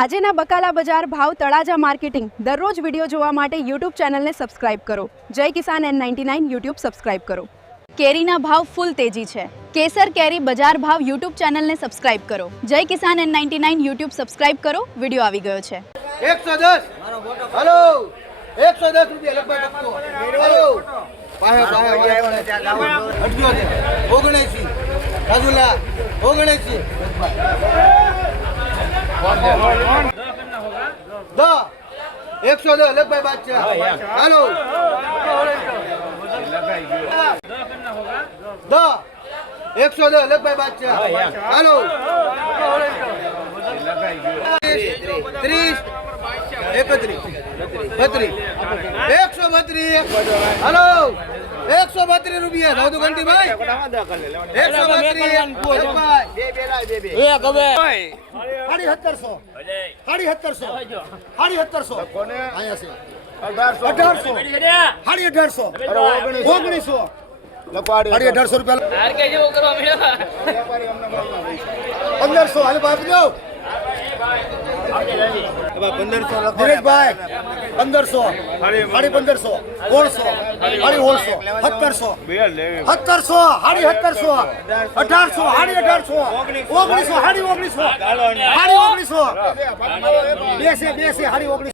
આજેના બકાલા બજાર ભાવ તળાજા માર્કેટિંગ દરરોજ વિડીયો જોવા માટે યુટ્યુબ ચેનલને સબસ્ક્રાઇબ કરો. જય કિસાન N99 યુટ્યુબ સબસ્ક્રાઇબ કરો. કેરીના ભાવ ફૂલ તેજી છે. કેસર કેરી બજાર ભાવ યુટ્યુબ ચેનલને સબસ્ક્રાઇબ કરો. જય કિસાન N99 યુટ્યુબ સબસ્ક્રાઇબ કરો. વિડીયો આવી ગયો છે. 110 हेलो 110 રૂપિયા લગભગ हेलो પાહે અટક્યો છે 79 રાજુલા 79 दा 110 લગભગ બાદ છે हेलो दा 110 લગભગ બાદ છે हेलो 30 31 132 हेलो 132 રૂપિયા નવદુ ઘંટી ભાઈ 132 એક હવે 1750 1750 અહીંયા છે 1800 1800 1900 1800 રૂપિયા આર કે જેવો કરવા મળ્યો 1500 હાલ બાપ દો 1500 દિનેશભાઈ 1500 1500 1600 1700 1700 1800 1900 1900 બેસે 1900